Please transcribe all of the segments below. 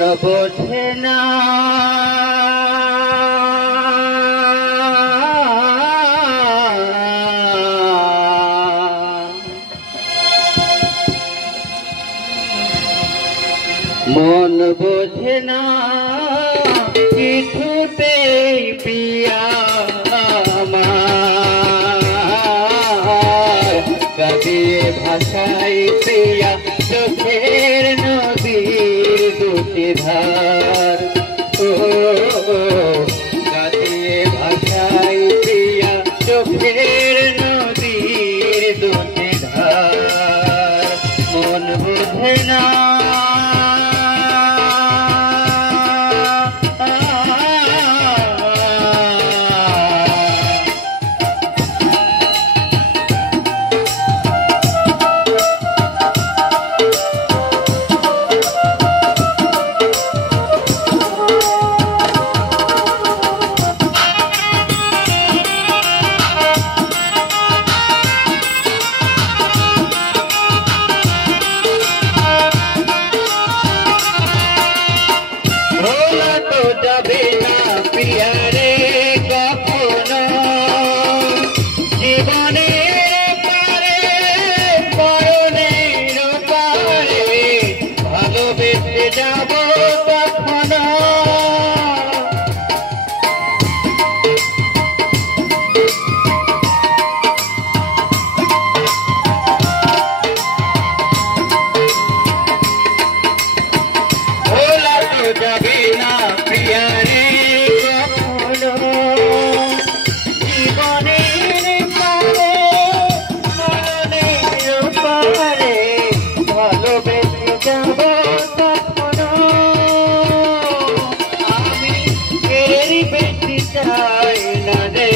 বোঝে না মন বোঝে না কিছুতেই পিয়া আমার কাঁদিয়ে ভাষাই পিয়া চোখের নদীর দুটি ধার ও কাঁদিয়ে ভাষাই পিয়া চোখের নদীর দুটি ধার মন বোঝে না যাবে না প্রিয়া রে কখনো জীবনের পারে মরণের পারে ভালোবেসে যাব কখনো ভোলা তো যাবে না প্রিয়া রে কখনো জীবনের পারে মরণের পারে ভালোবেসে যাব কখনো আমি এর বেশি চাই না রে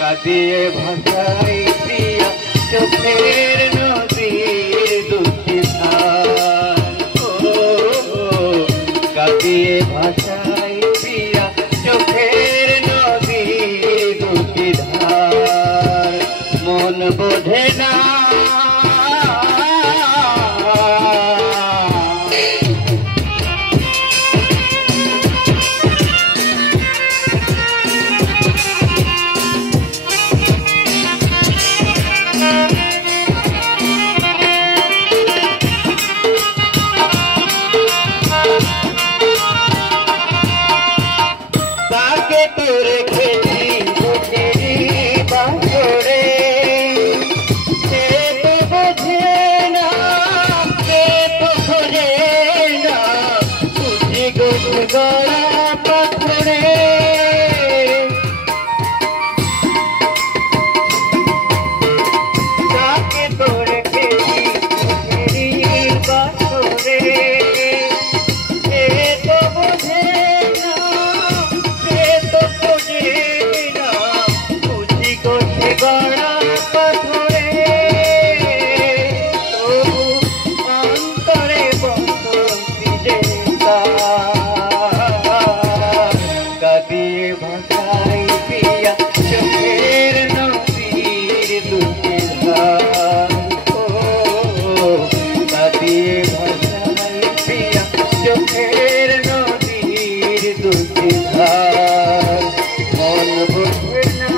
কাঁদিয়ে ভাষাই প্রিয়া চোখের নদীর দুটি ধার কাঁদিয়ে ভাষাই প্রিয়া চোখের নদীর দুটি ধার মন বোঝে না তাকে তো রেখেছি বুকেরই বাঁধরে সে তো বোঝে না সে তো খোঁজে না বুঝি গোল গলা পাথরে তাকে তো রেখেছি বুকেরই বাঁধরে সে তো বোঝে না গড়া পাথরে তবু অন্তরে বসতি যে কাঁদিয়ে ভাষাই পিয়া চোখের নদীর দুটি ধার কাঁদিয়ে ভাষাই পিয়া চোখের নদীর দুটি ধার মন বোঝে না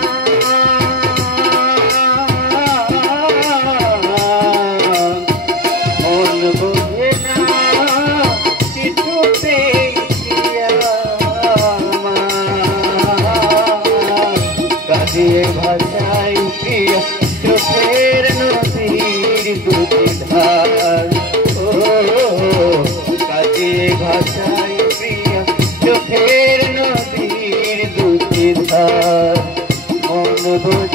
কাঁদিয়ে ভাষাই প্রিয়া চোখের নদীর দুটি ধার কাঁদিয়ে ভাষাই প্রিয়া চোখের নদীর দুটি ধার মন